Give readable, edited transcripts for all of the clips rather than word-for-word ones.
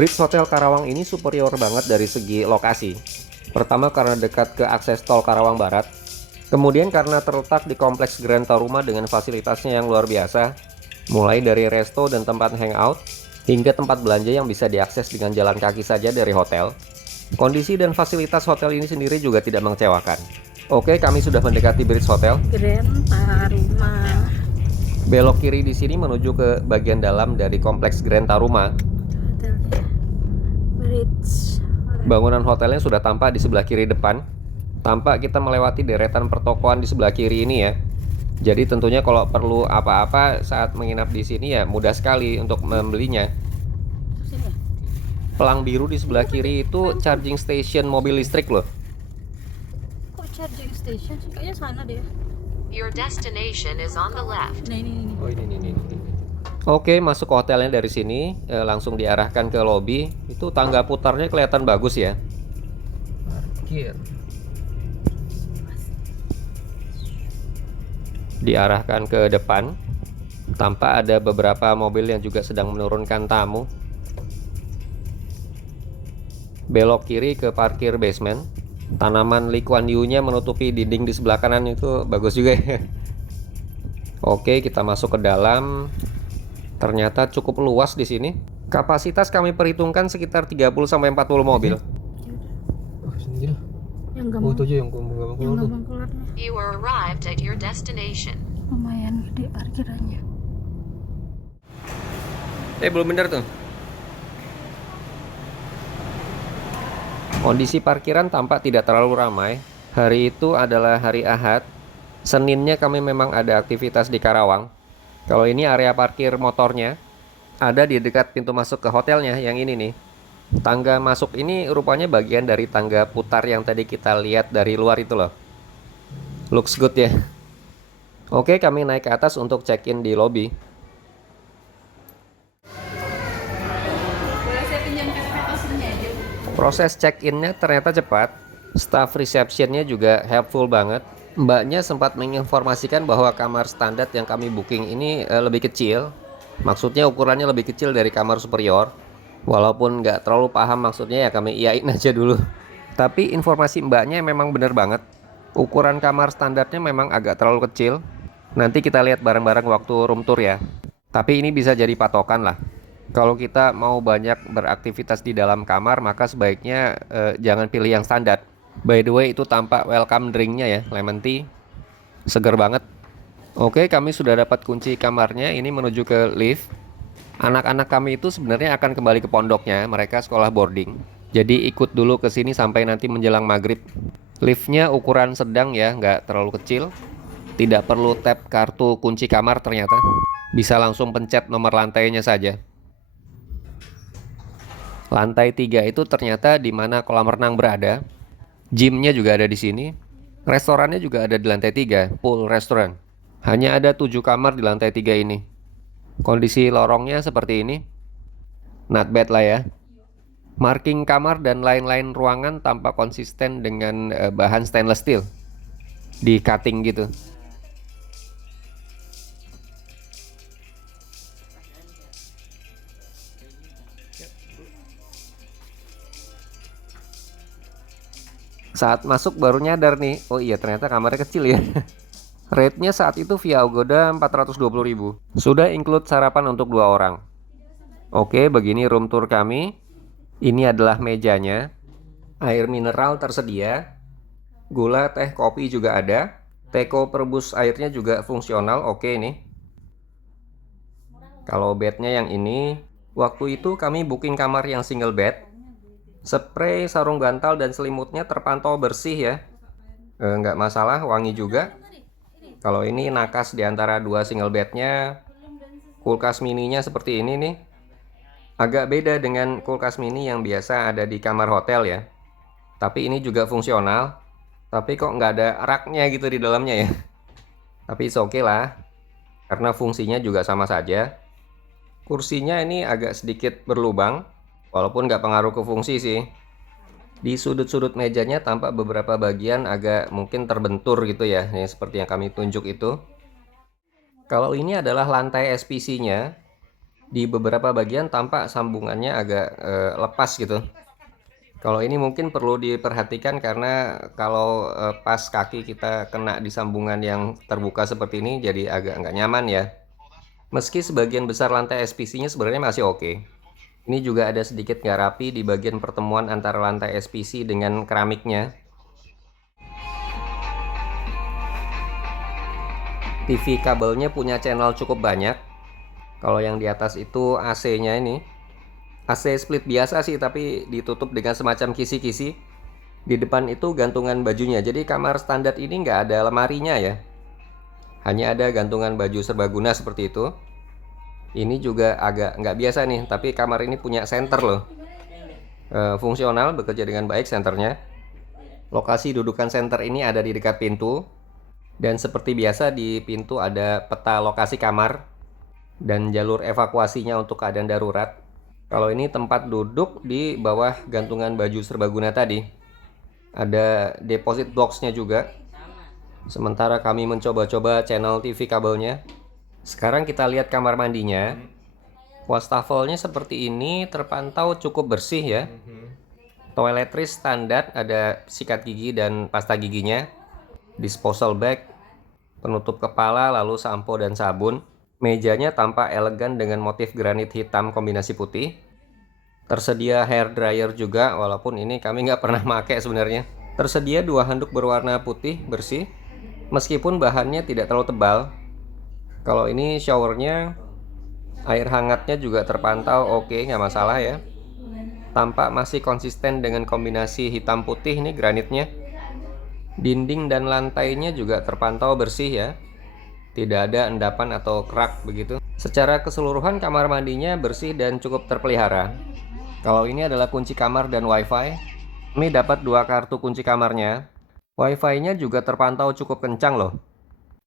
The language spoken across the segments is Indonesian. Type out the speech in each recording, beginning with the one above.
Bridge Hotel Karawang ini superior banget dari segi lokasi. Pertama karena dekat ke akses tol Karawang Barat. Kemudian karena terletak di kompleks Grand Taruma dengan fasilitasnya yang luar biasa. Mulai dari resto dan tempat hangout, hingga tempat belanja yang bisa diakses dengan jalan kaki saja dari hotel. Kondisi dan fasilitas hotel ini sendiri juga tidak mengecewakan. Oke, kami sudah mendekati Bridge Hotel. Grand Taruma. Belok kiri di sini menuju ke bagian dalam dari kompleks Grand Taruma. Hotelnya Bridge. Bangunan hotelnya sudah tampak di sebelah kiri depan. Tampak kita melewati deretan pertokoan di sebelah kiri ini ya. Jadi tentunya kalau perlu apa-apa saat menginap di sini ya mudah sekali untuk membelinya. Sini ya? Pelang biru di sebelah kiri itu charging station mobil listrik loh. Kok charging station sih? Kayaknya sana deh. Your destination is on the left. Nah ini. Oh ini. Oke, masuk ke hotelnya dari sini, langsung diarahkan ke lobby. Itu tangga putarnya kelihatan bagus ya. Parkir. Diarahkan ke depan. Tampak ada beberapa mobil yang juga sedang menurunkan tamu. Belok kiri ke parkir basement. Tanaman Lee Kuan Yew-nya menutupi dinding di sebelah kanan itu bagus juga ya. Oke, kita masuk ke dalam. Ternyata cukup luas di sini. Kapasitas kami perhitungkan sekitar 30 sampai 40 mobil. Oh, sendiri. yang gampang. Itu aja yang gampang Keluarnya. You are arrived at your destination. Lumayan gede parkirannya. Belum bener tuh. Kondisi parkiran tampak tidak terlalu ramai. Hari itu adalah hari Ahad. Seninnya kami memang ada aktivitas di Karawang. Kalau ini area parkir motornya ada di dekat pintu masuk ke hotelnya yang ini nih. Tangga masuk ini rupanya bagian dari tangga putar yang tadi kita lihat dari luar itu loh. Looks good ya. Oke, kami naik ke atas untuk check-in di lobby. Boleh saya pinjam kata-katanya aja? Proses check-innya ternyata cepat. Staff receptionnya juga helpful banget. Mbaknya sempat menginformasikan bahwa kamar standar yang kami booking ini lebih kecil. Maksudnya ukurannya lebih kecil dari kamar superior. Walaupun nggak terlalu paham maksudnya ya kami iyain aja dulu. Tapi informasi mbaknya memang bener banget. Ukuran kamar standarnya memang agak terlalu kecil. Nanti kita lihat bareng-bareng waktu room tour ya. Tapi ini bisa jadi patokan lah. Kalau kita mau banyak beraktivitas di dalam kamar, maka sebaiknya jangan pilih yang standar. By the way, itu tampak welcome drinknya ya, lemon tea. Seger banget. Oke, kami sudah dapat kunci kamarnya. Ini menuju ke lift. Anak-anak kami itu sebenarnya akan kembali ke pondoknya. Mereka sekolah boarding. Jadi ikut dulu ke sini sampai nanti menjelang maghrib. Liftnya ukuran sedang ya, nggak terlalu kecil. Tidak perlu tap kartu kunci kamar ternyata. Bisa langsung pencet nomor lantainya saja. Lantai 3 itu ternyata di mana kolam renang berada. Gymnya juga ada di sini. Restorannya juga ada di lantai 3, pool restaurant. Hanya ada 7 kamar di lantai 3 ini. Kondisi lorongnya seperti ini. Not bad lah ya. Marking kamar dan lain-lain ruangan tampak konsisten dengan bahan stainless steel. Di cutting gitu. Saat masuk baru nyadar nih, oh iya ternyata kamarnya kecil ya. Rate-nya saat itu via Agoda 420.000. Sudah include sarapan untuk 2 orang. Oke, begini room tour kami. Ini adalah mejanya. Air mineral tersedia. Gula, teh, kopi juga ada. Teko perebus airnya juga fungsional. Oke nih. Kalau bednya yang ini. Waktu itu kami booking kamar yang single bed. Spray, sarung bantal, dan selimutnya terpantau bersih ya. Nggak masalah, wangi juga. Kalau ini nakas di antara 2 single bednya. Kulkas mininya seperti ini nih. Agak beda dengan kulkas mini yang biasa ada di kamar hotel ya. Tapi ini juga fungsional. Tapi kok nggak ada raknya gitu di dalamnya ya. Tapi it's okay lah. Karena fungsinya juga sama saja. Kursinya ini agak sedikit berlubang. Walaupun nggak pengaruh ke fungsi sih. Di sudut-sudut mejanya tampak beberapa bagian agak mungkin terbentur gitu ya, seperti yang kami tunjuk itu. Kalau ini adalah lantai SPC-nya. Di beberapa bagian tampak sambungannya agak lepas gitu. Kalau ini mungkin perlu diperhatikan karena kalau pas kaki kita kena di sambungan yang terbuka seperti ini jadi agak nggak nyaman ya. Meski sebagian besar lantai SPC-nya sebenarnya masih oke. Ini juga ada sedikit nggak rapi di bagian pertemuan antara lantai SPC dengan keramiknya. TV kabelnya punya channel cukup banyak. Kalau yang di atas itu AC-nya ini. AC split biasa sih, tapi ditutup dengan semacam kisi-kisi. Di depan itu gantungan bajunya. Jadi kamar standar ini nggak ada lemarinya ya. Hanya ada gantungan baju serbaguna seperti itu. Ini juga agak nggak biasa nih, tapi kamar ini punya senter loh. Fungsional, bekerja dengan baik senternya. Lokasi dudukan senter ini ada di dekat pintu. Dan seperti biasa di pintu ada peta lokasi kamar dan jalur evakuasinya untuk keadaan darurat. Kalau ini tempat duduk di bawah gantungan baju serbaguna tadi. Ada deposit box-nya juga. Sementara kami mencoba-coba channel TV kabelnya. Sekarang kita lihat kamar mandinya. Wastafelnya seperti ini, terpantau cukup bersih ya. Toiletries standar, ada sikat gigi dan pasta giginya. Disposal bag, penutup kepala, lalu sampo dan sabun. Mejanya tampak elegan dengan motif granit hitam kombinasi putih. Tersedia hair dryer juga, walaupun ini kami nggak pernah pakai sebenarnya. Tersedia 2 handuk berwarna putih bersih, meskipun bahannya tidak terlalu tebal. Kalau ini showernya, air hangatnya juga terpantau oke, nggak masalah ya. Tampak masih konsisten dengan kombinasi hitam putih ini granitnya. Dinding dan lantainya juga terpantau bersih ya. Tidak ada endapan atau kerak begitu. Secara keseluruhan kamar mandinya bersih dan cukup terpelihara. Kalau ini adalah kunci kamar dan wifi. Kami dapat 2 kartu kunci kamarnya. Wifi-nya juga terpantau cukup kencang loh.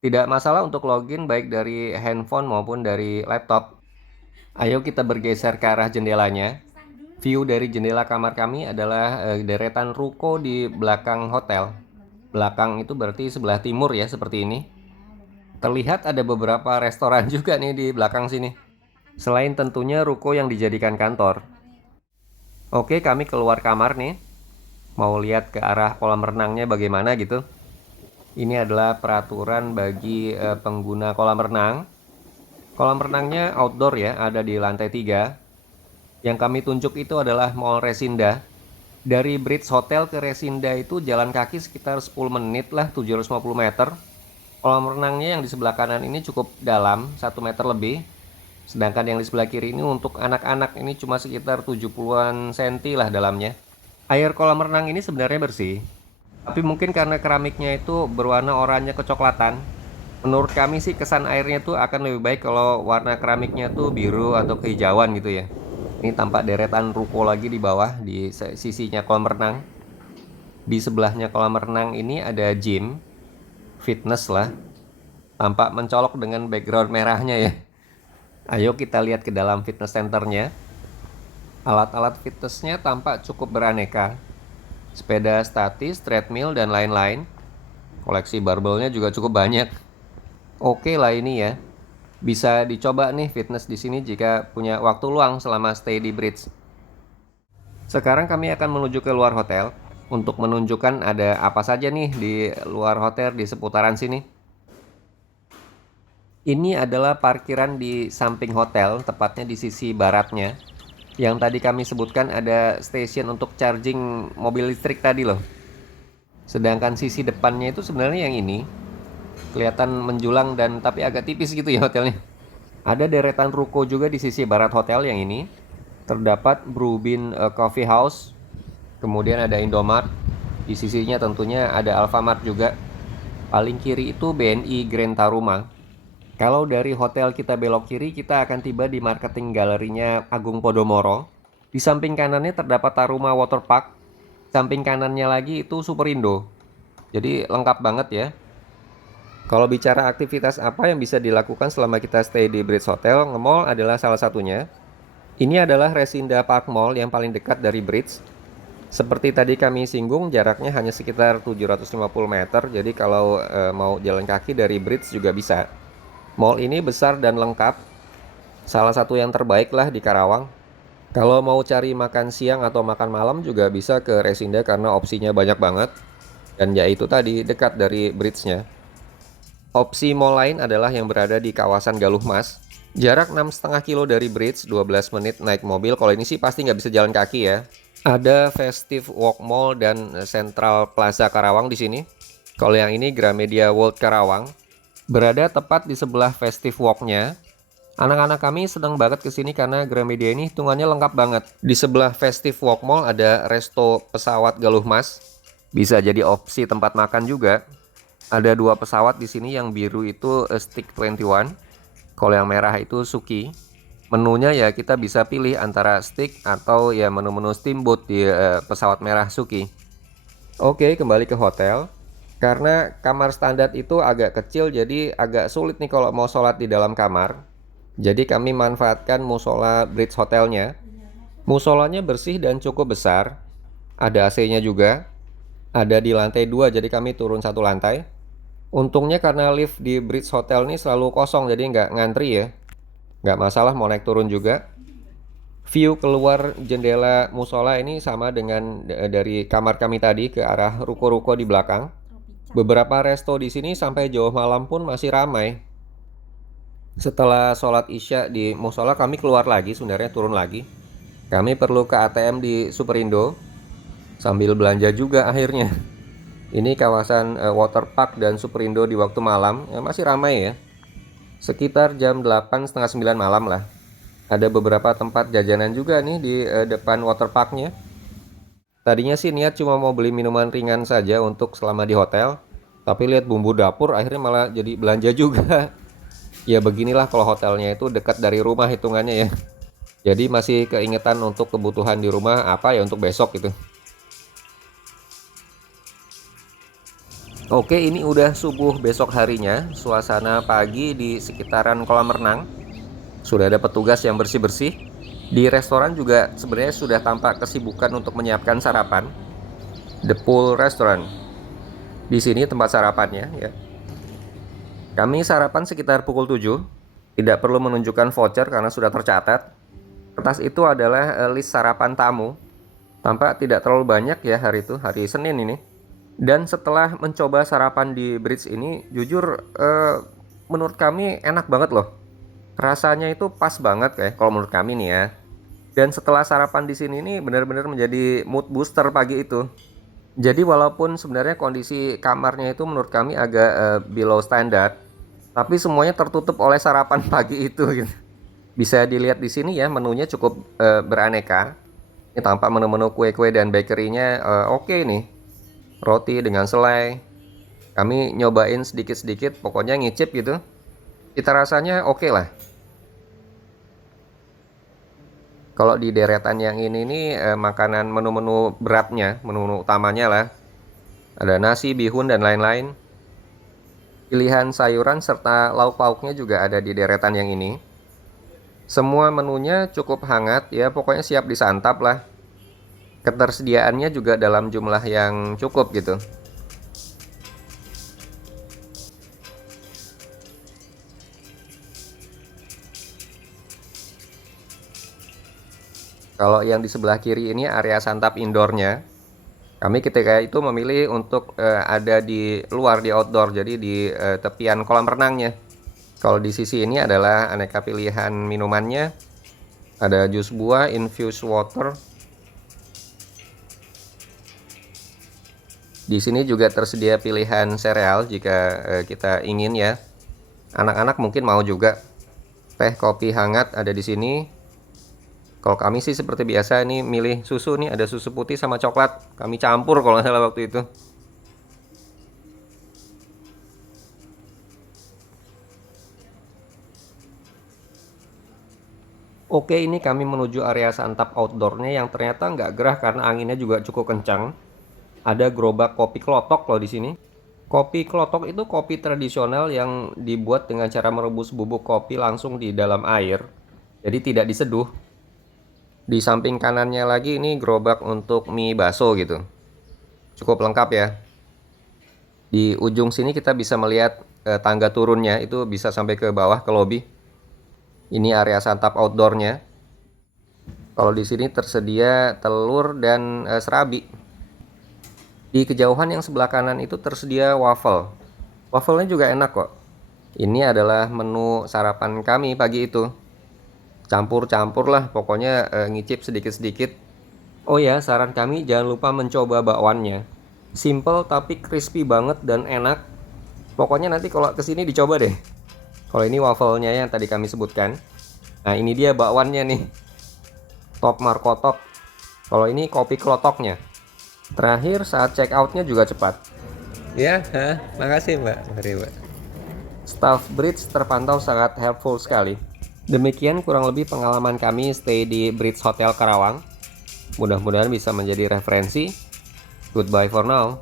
Tidak masalah untuk login baik dari handphone maupun dari laptop. Ayo kita bergeser ke arah jendelanya. View dari jendela kamar kami adalah deretan ruko di belakang hotel. Belakang itu berarti sebelah timur ya, seperti ini. Terlihat ada beberapa restoran juga nih di belakang sini. Selain tentunya ruko yang dijadikan kantor. Oke, kami keluar kamar nih. Mau lihat ke arah kolam renangnya bagaimana gitu. Ini adalah peraturan bagi pengguna kolam renang. Kolam renangnya outdoor ya, ada di lantai 3. Yang kami tunjuk itu adalah Mall Resinda. Dari Bridge Hotel ke Resinda itu jalan kaki sekitar 10 menit lah, 750 meter. Kolam renangnya yang di sebelah kanan ini cukup dalam, 1 meter lebih. Sedangkan yang di sebelah kiri ini untuk anak-anak ini cuma sekitar 70-an senti lah dalamnya. Air kolam renang ini sebenarnya bersih. Tapi mungkin karena keramiknya itu berwarna oranye kecoklatan. Menurut kami sih kesan airnya tuh akan lebih baik kalau warna keramiknya tuh biru atau kehijauan gitu ya. Ini tampak deretan ruko lagi di bawah, di sisinya kolam renang. Di sebelahnya kolam renang ini ada gym. Fitness lah, tampak mencolok dengan background merahnya ya. Ayo kita lihat ke dalam fitness centernya. Alat-alat fitnessnya tampak cukup beraneka. Sepeda statis, treadmill, dan lain-lain. Koleksi barbelnya juga cukup banyak. Oke lah ini ya. Bisa dicoba nih fitness di sini jika punya waktu luang selama stay di Bridge. Sekarang kami akan menuju ke luar hotel untuk menunjukkan ada apa saja nih di luar hotel di seputaran sini. Ini adalah parkiran di samping hotel, tepatnya di sisi baratnya. Yang tadi kami sebutkan ada station untuk charging mobil listrik tadi loh. Sedangkan sisi depannya itu sebenarnya yang ini. Kelihatan menjulang dan tapi agak tipis gitu ya hotelnya. Ada deretan ruko juga di sisi barat hotel yang ini. Terdapat Brewbean Coffee House. Kemudian ada Indomart. Di sisinya tentunya ada Alfamart juga. Paling kiri itu BNI Grand Taruma. Kalau dari hotel kita belok kiri, kita akan tiba di marketing galerinya Agung Podomoro. Di samping kanannya terdapat Taruma Waterpark. Samping kanannya lagi itu Superindo. Jadi lengkap banget ya. Kalau bicara aktivitas apa yang bisa dilakukan selama kita stay di Bridge Hotel, nge-mall adalah salah satunya. Ini adalah Resinda Park Mall yang paling dekat dari Bridge. Seperti tadi kami singgung, jaraknya hanya sekitar 750 meter, jadi kalau mau jalan kaki dari Bridge juga bisa. Mall ini besar dan lengkap. Salah satu yang terbaik lah di Karawang. Kalau mau cari makan siang atau makan malam juga bisa ke Resinda karena opsinya banyak banget. Dan ya itu tadi, dekat dari bridge-nya. Opsi mall lain adalah yang berada di kawasan Galuh Mas. Jarak 6,5 kilo dari bridge, 12 menit naik mobil. Kalau ini sih pasti nggak bisa jalan kaki ya. Ada Festive Walk Mall dan Central Plaza Karawang di sini. Kalau yang ini Gramedia World Karawang. Berada tepat di sebelah Festive Walk-nya. Anak-anak kami senang banget kesini karena Gramedia ini hitungannya lengkap banget. Di sebelah Festive Walk Mall ada resto pesawat Galuh Mas. Bisa jadi opsi tempat makan juga. Ada 2 pesawat di sini, yang biru itu Stick 21. Kalau yang merah itu Suki. Menunya ya kita bisa pilih antara stick atau ya menu-menu steamboat di pesawat merah Suki. Oke, kembali ke hotel. Karena kamar standar itu agak kecil, jadi agak sulit nih kalau mau sholat di dalam kamar. Jadi kami manfaatkan musola Bridge Hotelnya. Musolanya bersih dan cukup besar. Ada AC-nya juga. Ada di lantai 2, jadi kami turun 1 lantai. Untungnya karena lift di Bridge Hotel ini selalu kosong, jadi nggak ngantri ya. Nggak masalah mau naik turun juga. View keluar jendela musola ini sama dengan dari kamar kami tadi ke arah ruko-ruko di belakang. Beberapa resto di sini sampai jauh malam pun masih ramai. Setelah sholat isya di musola kami keluar lagi, sebenarnya turun lagi. Kami perlu ke ATM di Superindo. Sambil belanja juga akhirnya. Ini kawasan Waterpark dan Superindo di waktu malam ya masih ramai ya. Sekitar jam 8 setengah 9 malam lah. Ada beberapa tempat jajanan juga nih di depan Waterparknya. Tadinya sih niat cuma mau beli minuman ringan saja untuk selama di hotel. Tapi lihat bumbu dapur akhirnya malah jadi belanja juga. Ya beginilah kalau hotelnya itu dekat dari rumah hitungannya ya. Jadi masih keingetan untuk kebutuhan di rumah apa ya untuk besok gitu. Oke, ini udah subuh besok harinya. Suasana pagi di sekitaran kolam renang. Sudah ada petugas yang bersih-bersih. Di restoran juga sebenarnya sudah tampak kesibukan untuk menyiapkan sarapan. The Pool Restaurant. Di sini tempat sarapannya ya. Kami sarapan sekitar pukul 7. Tidak perlu menunjukkan voucher karena sudah tercatat. Kertas itu adalah list sarapan tamu. Tampak tidak terlalu banyak ya hari itu, hari Senin ini. Dan setelah mencoba sarapan di Bridge ini, jujur menurut kami enak banget loh. Rasanya itu pas banget kayak kalau menurut kami nih ya. Dan setelah sarapan di sini nih benar-benar menjadi mood booster pagi itu. Jadi walaupun sebenarnya kondisi kamarnya itu menurut kami agak below standard, tapi semuanya tertutup oleh sarapan pagi itu gitu. Bisa dilihat di sini ya, menunya cukup beraneka. Ini tampak menu-menu kue-kue dan bakerynya oke nih. Roti dengan selai. Kami nyobain sedikit-sedikit, pokoknya ngicip gitu. Cita rasanya oke lah. Kalau di deretan yang ini nih makanan menu-menu beratnya, menu-menu utamanya lah. Ada nasi, bihun dan lain-lain. Pilihan sayuran serta lauk pauknya juga ada di deretan yang ini. Semua menunya cukup hangat ya, pokoknya siap disantap lah. Ketersediaannya juga dalam jumlah yang cukup gitu. Kalau yang di sebelah kiri ini area santap indoornya. Kami ketika itu memilih untuk ada di luar, di outdoor, jadi di tepian kolam renangnya. Kalau di sisi ini adalah aneka pilihan minumannya. Ada jus buah, infused water. Di sini juga tersedia pilihan sereal jika kita ingin ya. Anak-anak mungkin mau juga. Teh kopi hangat ada di sini. Kalau kami sih seperti biasa ini milih susu nih, ada susu putih sama coklat. Kami campur kalau nggak salah waktu itu. Oke, ini kami menuju area santap outdoornya yang ternyata nggak gerah karena anginnya juga cukup kencang. Ada gerobak kopi klotok loh di sini. Kopi klotok itu kopi tradisional yang dibuat dengan cara merebus bubuk kopi langsung di dalam air. Jadi tidak diseduh. Di samping kanannya lagi ini gerobak untuk mie bakso gitu. Cukup lengkap ya. Di ujung sini kita bisa melihat tangga turunnya, itu bisa sampai ke bawah ke lobi. Ini area santap outdoornya. Kalau di sini tersedia telur dan serabi. Di kejauhan yang sebelah kanan itu tersedia waffle. Waffle-nya juga enak kok. Ini adalah menu sarapan kami pagi itu. Campur-campur lah, pokoknya ngicip sedikit-sedikit. Oh ya, saran kami jangan lupa mencoba bakwannya. Simple tapi crispy banget dan enak. Pokoknya nanti kalau kesini dicoba deh. Kalau ini waffle-nya yang tadi kami sebutkan. Nah ini dia bakwannya nih. Top markotop. Kalau ini kopi klotoknya. Terakhir saat check out-nya juga cepat. Ya, makasih mbak. Mari mbak. Staff Bridge terpantau sangat helpful sekali. Demikian kurang lebih pengalaman kami stay di Bridge Hotel Karawang. Mudah-mudahan bisa menjadi referensi. Goodbye for now.